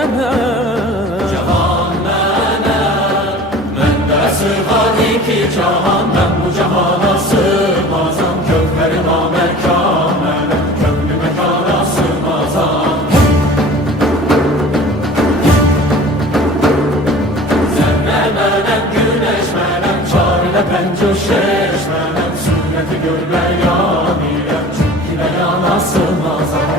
Cahan mənə, məndə sığar iki cahan. Mən bu cahana sığmazam, gövhəri naməkan mənəm, könlü məkana sığmazam. Zərrə mənəm, güneş mənəm, çarədə pəncöşeş mənəm, sürəti gör bəyan ilə, çünki bəyana sığmazam.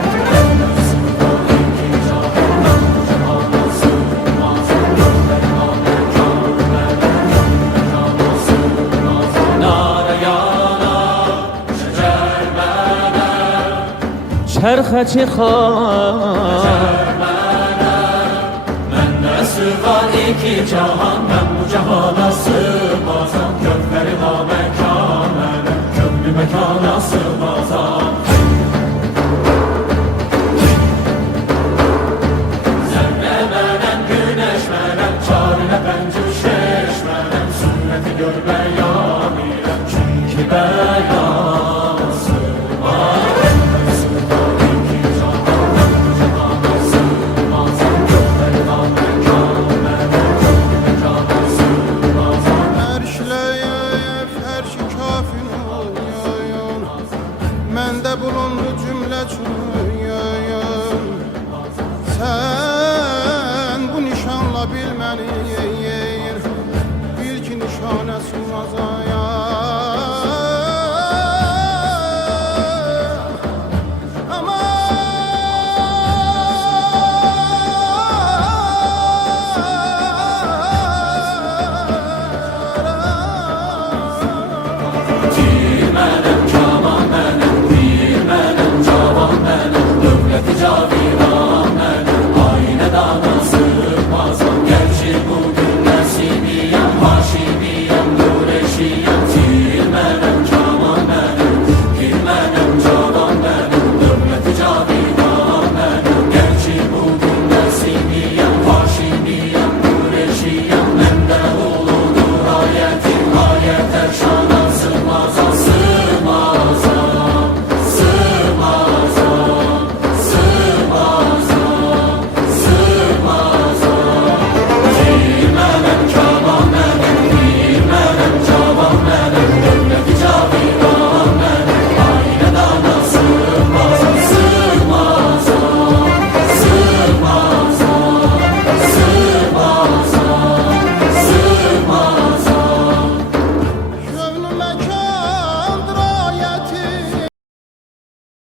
Çərxə çıxar Məndə sığar iki cahan. Mən bu cahana sığmazam, gövhəri naməkan mənəm, könlü məkana sığmazam. Zərrə mənəm, güneş mənəm, çarədə pəncöşeş mənəm, sürəti gör bəyan ilə, çünki bəyan sığmazam. Məndə bulundu cümlə çürüyün. Sən bu nişanla bil məni